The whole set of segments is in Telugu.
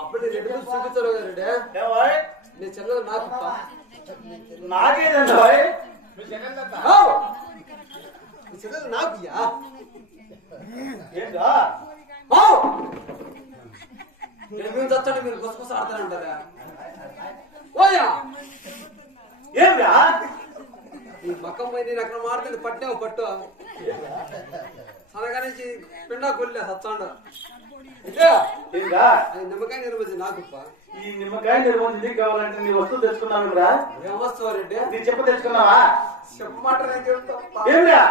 అప్పుడు రెడ్డి చూపించారు నీ చెల్లెలు నాకు నాకేదండి నీ చెల్లెలు నాకు ఏంటా మేము చచ్చండి మీరు గుసగుస ఆడతానే ఉంటారా ఓయా ఏమిరా ఈ మక్కం పోయి నేను అక్కడ మాడుతుంది పట్టావు పట్టు సనగా నుంచి పిండా కొల్లే సచ్చాండ నిమ్మకాయ నిర్మించి నాకు ఈ నిమ్మకాయ నిర్మించి కావాలంటే నీ వస్తువు తెచ్చుకున్నాను రా ఏమొస్తావు రెడ్డి నీ చెప్ప తెచ్చుకున్నావా చెప్పమాట ఏమిరా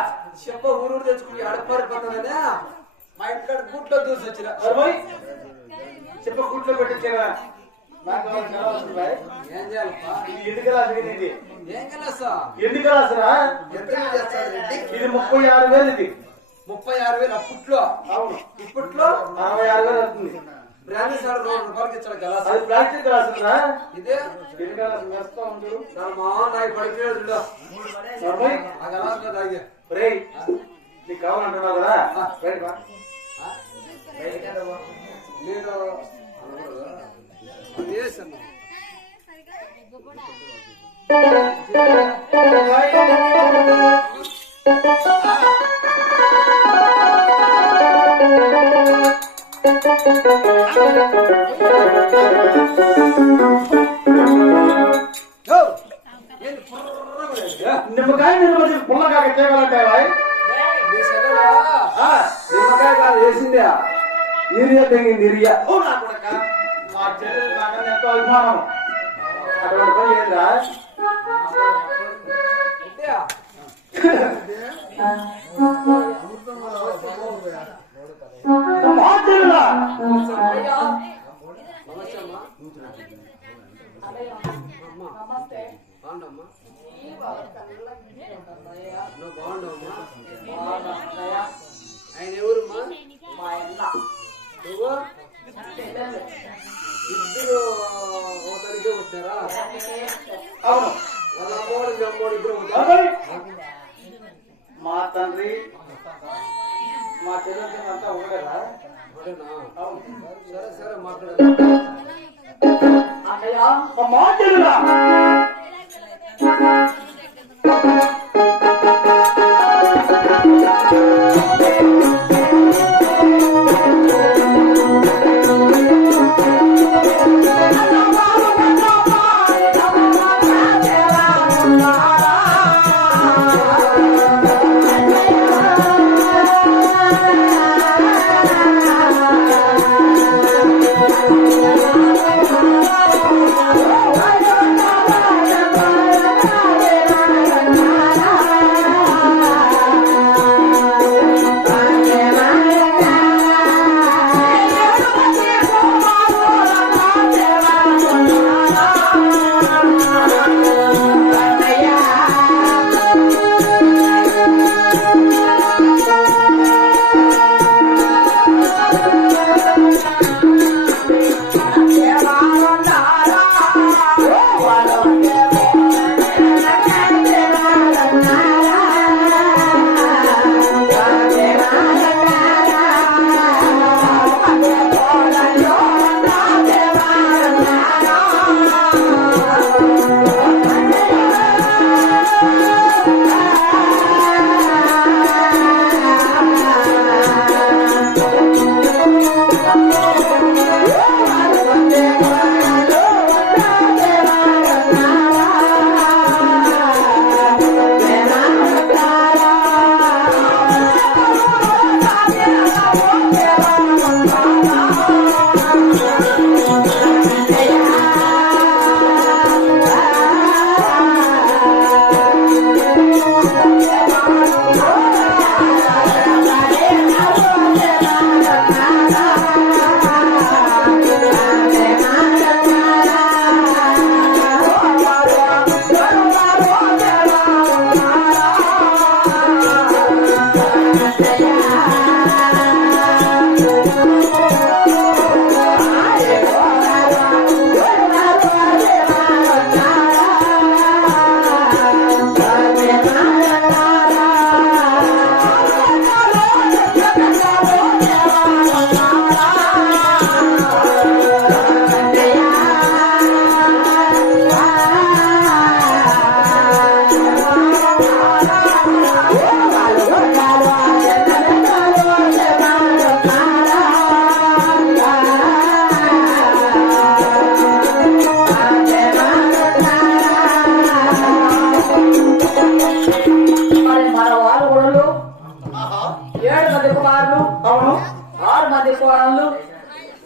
చెప్ప ఊరు తెచ్చుకుని అడపారిపోతుందనే మా ఇంట్లో గుట్లో దూసి వచ్చిన చెప్ప గుట్లో పెట్టించారా ఏం చేయాలప్పా ఎన్ని కలాసు ఇది ఏం కలాసా ఎన్ని కలాసురా ఎంత చేస్తారు రెడ్డి ఇది 36,000 ఇది 36,000 అప్పట్లో అవును ఇప్పట్లో 66,000 వస్తుంది బ్రాండ్ సార్ రూపాయలకి ఇచ్చాడు గలాస్ అది ప్లాస్టిక్ గ్లాస్ రా ఇదే ఎన్ని కలాసు వేస్తా ఉంటారు మా నాకు పడిపోయాడు ఆ గలాస్ లో తాగే రే నీకు కావాలంటున్నావు కదా రైట్ బా నేను చేశాను నిమ్మకాయ నిర్మతి పుల్లగా చేయగలంటే నిమ్మకాయ కాదు వేసిందే నీరియా తెంగింది నీరియా మా చెల్లెలు నాకన్నా ఎంతో అభిమానం అటువంటి పని ఏంద్రా ఆయన ఎవరమ్మా నువ్వు ఇద్దరు ఒకరికే వచ్చారా అవును వాళ్ళ అమ్మోడు మీ అమ్మోడు ఇద్దరు మా తండ్రి మా చెల్లెలు అంతా ఒకటేరా సరే సరే అన్నయ్య అమ్మా చెల్లులా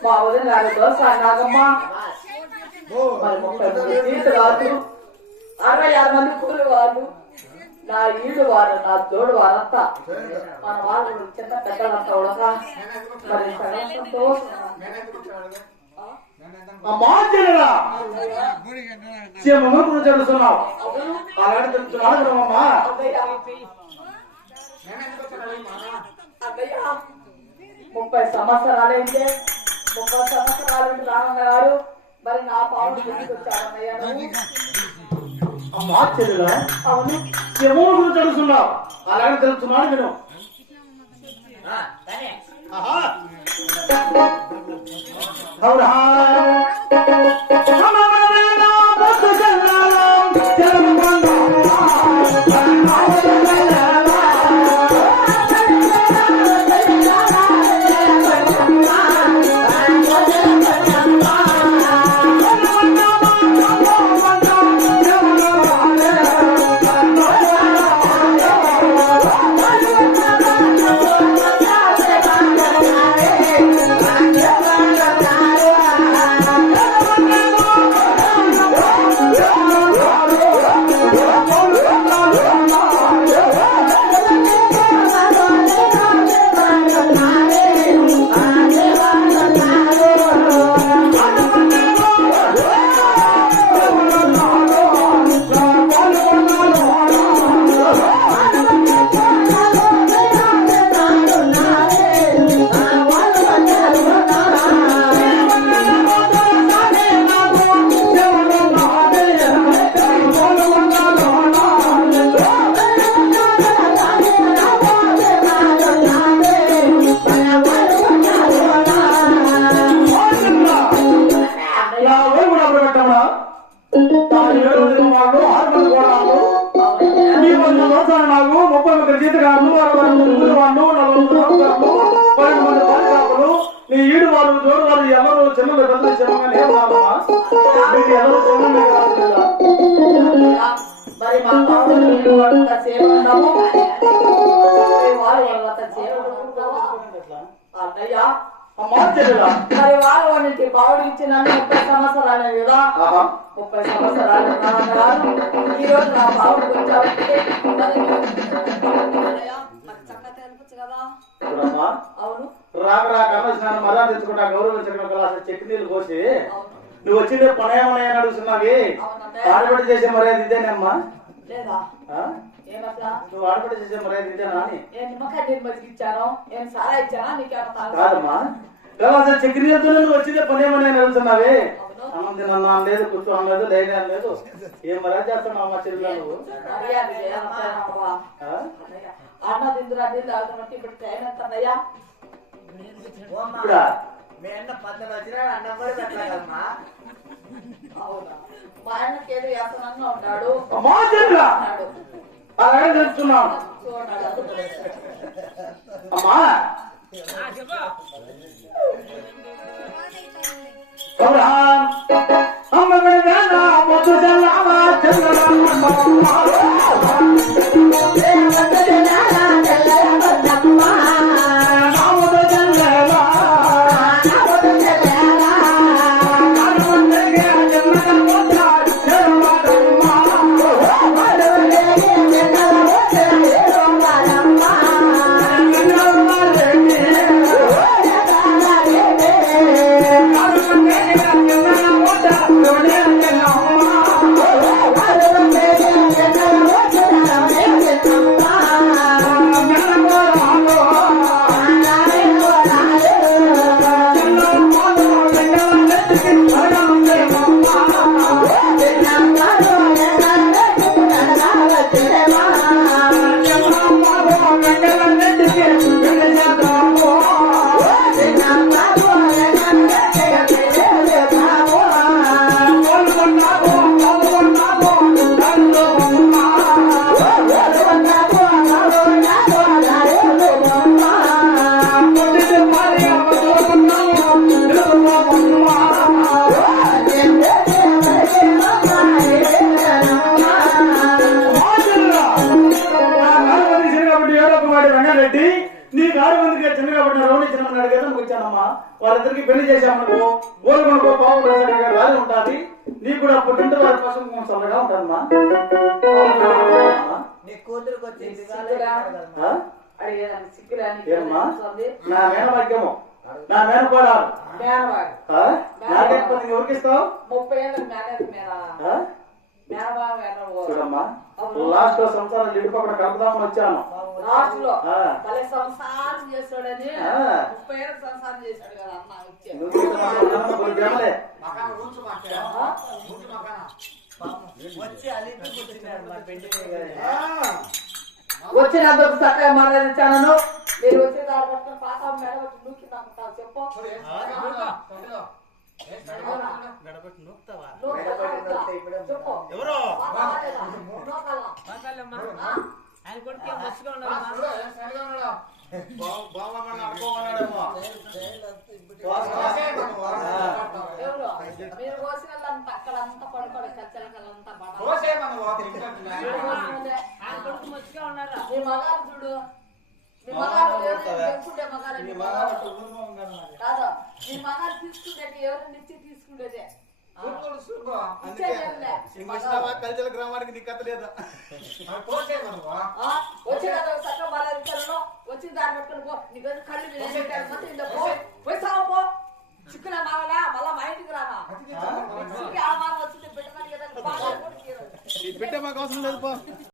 మా వదిన గారి దోశ నాగమ్మ మరి 30 సీట్లు కాదు 66 మంది కూలి వాళ్ళు నా ఈడు వారు నా తోడు వారంతా మన వాళ్ళు చిన్న పెద్దలంతా ఉడక మరి సంతోషం అమ్మా చెల్లులా క్షేమము గురించి అడుగుతున్నావు అలాంటి తెలుస్తున్నాడు అమ్మా 30 సంవత్సరాలైతే 30 సంవత్సరాలు రామన్న గారు మరి నా పావులు గుర్తుకొచ్చారన్నయ్య అమ్మా చెల్లులా అవును క్షేమము గురించి అడుగుతున్నావు అలాంటి తెలుస్తున్నాడు నేను అవునా 7 వాళ్ళు 6 మంది కోడాలు మీ 100 సంవత్సరాలు నాకు 30 జీతగాళ్ళు 60 ముగ్గురు వాళ్ళు 40 సంవత్సరాలు 12 మంది పాలికాపులు నీ ఈడు వాళ్ళు జోడు వాళ్ళు ఎవరు చిన్నలు పెద్దలు చిన్నగా ఏమన్నామా మీకు ఎవరు చిన్నలే కాదు కదా. మరి మా బావులు అంత చేయమన్నాము వాళ్ళు అంత చేయడం అన్నయ్య అమ్మా చెల్లెలా మరి వాళ్ళు వాడికి బావుడు ఇచ్చిన 30 సంవత్సరాలే కదా 30 సంవత్సరాలు ఈ రోజు నా బావుడు వచ్చావంటే చూడమ్మా అవును రాక రాక స్నానం మర్యాద తెచ్చుకుంటా గౌరవించకుండా గ్లాసు చెట్టు నీళ్ళు పోసి నువ్వు వచ్చిందే పనయమని అడుగుతున్నావి ఆడబడి చేసే మర్యాద ఇదేనమ్మా లేదా ఏమట్లా నువ్వు ఆడబడి చేసే మర్యాద ఇదేనా అని నేను నిమ్మకాయ నీళ్ళు మజ్జిగ ఇచ్చాను నేను సారా ఇచ్చానా నీకేమన్నా కాదమ్మా గ్లాసు చెక్కి నీళ్ళతో నువ్వు వచ్చిందే పనయమని అడుగుతున్నావి అన్నం తిన్నా లేదు కూర్చోడం లేదు లేనే లేదు ఏం మర్యాద చేస్తున్నావు అమ్మా చెల్లి నువ్వు అన్న తిందురా నీళ్ళు తాగుతున్నట్టు ఇప్పుడు టైం ఎంత అన్నయ్యా అవునా మా ఆయనకి ఏదో వ్యసనంగా ఉన్నాడు అమ్మా చెల్లిలా అలాగే తెలుస్తున్నాను అమ్మా అమ్మగడి వేళ పొద్దు చల్లవా నీకు 6 మందికి చిన్నగా పడిన రౌడీ చిన్న అడిగేదా నువ్వు ఇచ్చానమ్మా వాళ్ళిద్దరికి పెళ్లి చేశామనుకో ఓలుకొనుకో పావు రాలి ఉంటుంది నీకు కూడా పుట్టింటి వారి కోసం చల్లగా ఉంటానమ్మా ఏమ్మా నా మేనభాగ్యము నా మేనకోడాలు నాకెక్కువ ఎవరికి ఇస్తావు 30 ఏళ్ళ చూడమ్మా లాస్ట్ లో సంసారాలు ఇడిపక్కడ కలుపుదామని వచ్చాను లాస్ట్ లో సంసారం చేస్తాడని 30 ఏళ్ళ సంసారం చేశాడు కదా వచ్చినందుకు చక్కగా మర్యాదించాను మీరు వచ్చే దాని పట్ల పాత మేడ నూకి నమ్ముతావు చెప్పు ఆయన కొడుకు మస్తుగా ఉన్నాడు మీరు కోసినంత అక్కడంతా పడుకోడు కచ్చలకల్లంతా ఆయన కొడుకు మస్తుగా ఉన్నారా మీ మగారు చూడు మీ మగారు పెంచుకుంటే మగారు కాదు మీ మగారు తీసుకుంటే ఎవరు నిచ్చి తీసుకుంటేదే కల్చల గ్రామానికి నీకు కథ లేదా వచ్చే చక్కగా బాగా వచ్చిన దాన్ని పెట్టుకుని పో నీకు కళ్ళు పోయిస్తావా పో చిక్కున మాలలా మళ్ళా మా ఇంటికి రానా వచ్చింది పెట్టడానికి బిడ్డ మాకు అవసరం లేదు